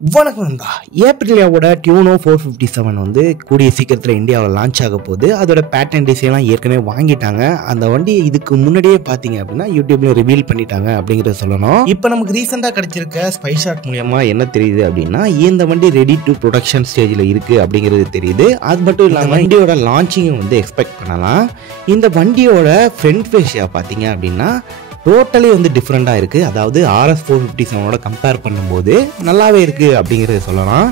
வணக்கம் நண்பா. ஏப்ரலியாவோட டியூனோ 457 வந்து கூடிய சீக்கிரத்தில் இந்தியாவில் லான்ச் ஆக போகுது. அதோட பேட்டன் டிசைன்லாம் ஏற்கனவே வாங்கிட்டாங்க. அந்த வண்டியை இதுக்கு முன்னாடியே பார்த்தீங்க அப்படின்னா யூடியூப்ல ரிவீல் பண்ணிட்டாங்க அப்படிங்கிறத சொல்லணும். இப்போ நமக்கு ரீசெண்டாக கிடைச்சிருக்க ஸ்பை ஷாட் மூலமா என்ன தெரியுது அப்படின்னா இந்த வண்டி ரெடி டு ப்ரொடக்ஷன் ஸ்டேஜில் இருக்கு அப்படிங்கிறது தெரியுது. அது மட்டும் இல்லாமல் வண்டியோட லான்ச்சிங்கும் வந்து எக்ஸ்பெக்ட் பண்ணலாம். இந்த வண்டியோட ஃப்ரண்ட் ஃபேஸியா பார்த்தீங்க அப்படின்னா டோட்டலி வந்து டிஃப்ரெண்ட்டாக இருக்குது. அதாவது RS 457 கம்பேர் பண்ணும்போது நல்லாவே இருக்குது அப்படிங்கிறத சொல்லலாம்.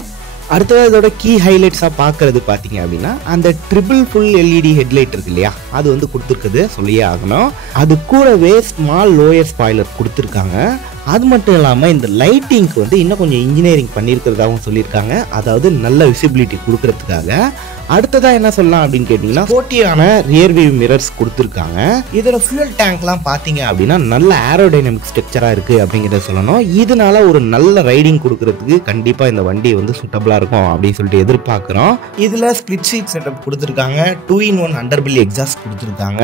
அடுத்தது இதோட கீ ஹைலைட்ஸாக பார்க்குறது பார்த்தீங்க அப்படின்னா அந்த ட்ரிபிள் ஃபுல் LED ஹெட்லைட் இருக்கு இல்லையா, அது வந்து கொடுத்துருக்குது சொல்லியே ஆகணும். அது கூடவே ஸ்மால் லோயர் ஸ்பாய்லர் கொடுத்துருக்காங்க. அது மட்டும் இல்லாமல் இந்த லைட்டிங்க்கு வந்து இன்னும் கொஞ்சம் இன்ஜினியரிங் பண்ணியிருக்கிறதாகவும் சொல்லியிருக்காங்க. அதாவது நல்ல விசிபிலிட்டி கொடுக்கறதுக்காக. அடுத்ததாக என்ன சொல்லலாம் அப்படின்னு கேட்டிங்கன்னா ஸ்போர்ட்டியான ரியர் வியூ மிரர்ஸ் கொடுத்துருக்காங்க. இதோட ஃபியூல் டேங்க்லாம் பார்த்தீங்க அப்படின்னா நல்ல ஏரோடைனமிக் ஸ்ட்ரக்சராக இருக்குது அப்படிங்கிறத சொல்லணும். இதனால ஒரு நல்ல ரைடிங் கொடுக்கறதுக்கு கண்டிப்பாக இந்த வண்டி வந்து சூட்டபிளாக இருக்கும் அப்படின்னு சொல்லிட்டு எதிர்பார்க்குறோம். இதில் ஸ்பிளிட் சீட் செட்டப் கொடுத்துருக்காங்க. 2-in-1 அண்டர்பில்லி எக்ஸாஸ்ட் கொடுத்துருக்காங்க.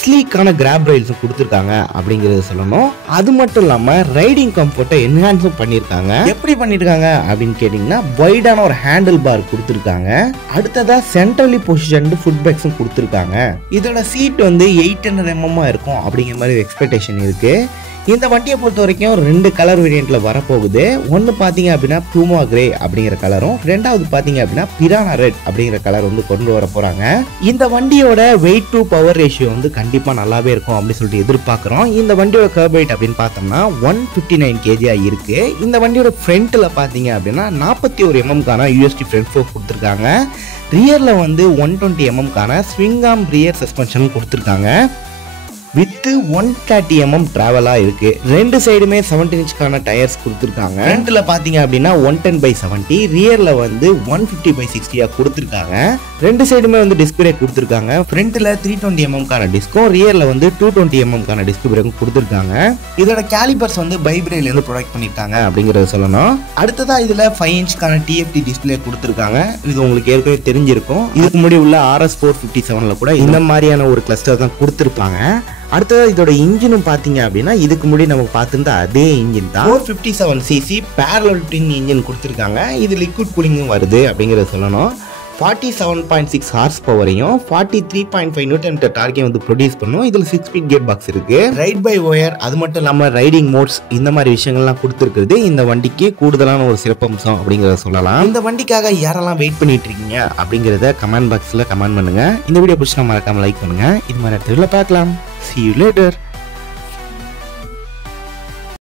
ஸ்லீக்கான கிராப் ரயில்ஸும் கொடுத்துருக்காங்க அப்படிங்கிறத சொல்லணும். அது மட்டும் இல்லாமல் ரைடிங் கம்ஃபர்ட்டை என்ஹான்ஸும் பண்ணியிருக்காங்க. எப்படி பண்ணியிருக்காங்க அப்படின்னு கேட்டிங்கன்னா வைடான ஒரு ஹேண்டில் பார் கொடுத்துருக்காங்க. அடுத்ததாக சென்ட்ரலி பொசிஷன்டு ஃபுட் பேக்ஸும் கொடுத்துருக்காங்க. இதோட சீட் வந்து 800 mm இருக்கும் அப்படிங்கிற மாதிரி எக்ஸ்பெக்டேஷன் இருக்குது. இந்த வண்டியை பொறுத்த வரைக்கும் 2 கலர் வேரியண்ட்ல வரப்போகுது. ஒன்று பார்த்தீங்க அப்படின்னா பூமா கிரே அப்படிங்கிற கலரும், ரெண்டாவது பார்த்தீங்க அப்படின்னா பிரானா ரெட் அப்படிங்கிற கலர் வந்து கொண்டு வர போறாங்க. இந்த வண்டியோட வெயிட் டு பவர் ரேஷியோ வந்து கண்டிப்பாக நல்லாவே இருக்கும் அப்படின்னு சொல்லிட்டு எதிர்பார்க்குறோம். இந்த வண்டியோட கர்ப் வெயிட் அப்படின்னு பார்த்தோம்னா 159 kg இருக்கு. இந்த வண்டியோட ஃப்ரண்ட்ல பார்த்தீங்க அப்படின்னா 41 mm USD ஃப்ரண்ட் ஃபோர்க் கொடுத்துருக்காங்க. ரியர்ல வந்து 120 mm swing arm rear suspension கொடுத்துருக்காங்க. வித் 130 mm டிராவலாக இருக்கு. ரெண்டு சைடுமே 17 inch டயர்ஸ் கொடுத்துருக்காங்க. ஃப்ரண்ட்ல பார்த்தீங்க அப்படின்னா 110/70, ரியர்ல வந்து 150/60 கொடுத்துருக்காங்க. ரெண்டு சைடுமே வந்து டிஸ்க் பிரேக் கொடுத்துருக்காங்க. ஃப்ரண்ட்ல 320 mm டிஸ்கும், ரியர்ல வந்து 220 mm டிஸ்க் பிரேக்கும் கொடுத்துருக்காங்க. இதோட கேலிபர்ஸ் வந்து பைப்ரேல இருந்து ப்ரொடக்ட் பண்ணிருக்காங்க அப்படிங்கறத சொல்லணும். அடுத்ததா இதுல 5 inch TFT டிஸ்பிளே கொடுத்துருக்காங்க. இது உங்களுக்கு ஏற்கனவே தெரிஞ்சிருக்கும். இதுக்கு முன்னாடி உள்ள RS 457 கூட இந்த மாதிரியான ஒரு கிளஸ்டர் தான் கொடுத்துருப்பாங்க. அடுத்தது இதோட இன்ஜினும் பார்த்தீங்க அப்படின்னா இதுக்கு முன்னாடி நம்ம பார்த்துருந்த அதே இன்ஜின் தான். 457cc parallel twin இன்ஜின் கொடுத்துருக்காங்க. இது லிக்விட் கூலிங்கும் வருது அப்படிங்கிறத சொல்லணும். 47.6 ஹார்ஸ் பவரையும் 43.5 Nm டார்க்கையும் வந்து ப்ரொடியூஸ் பண்ணும். இதில் 6 ஸ்பீட் கியர் பாக்ஸ் இருக்கு. ரைட் பை ஒயர், அது மட்டும் இல்லாமல் ரைடிங் மோட்ஸ், இந்த மாதிரி விஷயங்கள்லாம் கொடுத்துருக்குது. இந்த வண்டிக்கு கூடுதலான ஒரு சிறப்பம்சம் அப்படிங்கிறத சொல்லலாம். இந்த வண்டிக்காக யாரெல்லாம் வெயிட் பண்ணிட்டு இருக்கீங்க அப்படிங்கிறத கமெண்ட் பாக்ஸில் கமெண்ட் பண்ணுங்க. இந்த வீடியோ பிடிச்சா மறக்காம லைக் பண்ணுங்க. இது மாதிரி இடத்துல பார்க்கலாம். See you later.